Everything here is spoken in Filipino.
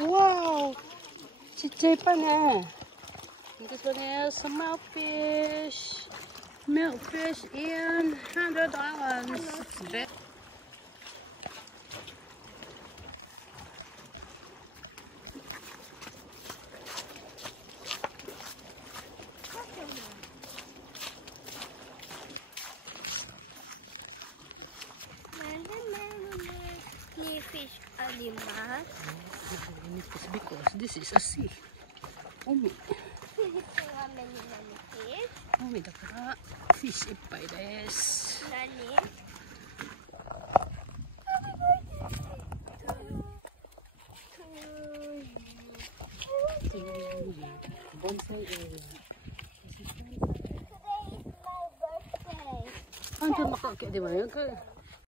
Wow! Chiche pa na. This one is some milkfish. Milkfish in 100 Islands. Fish alima. Because this is a sea. Umi. How many fish? Umi daからfish いっぱいです。Nani? Bonsai area. Today is my birthday. Ano makakit di ba?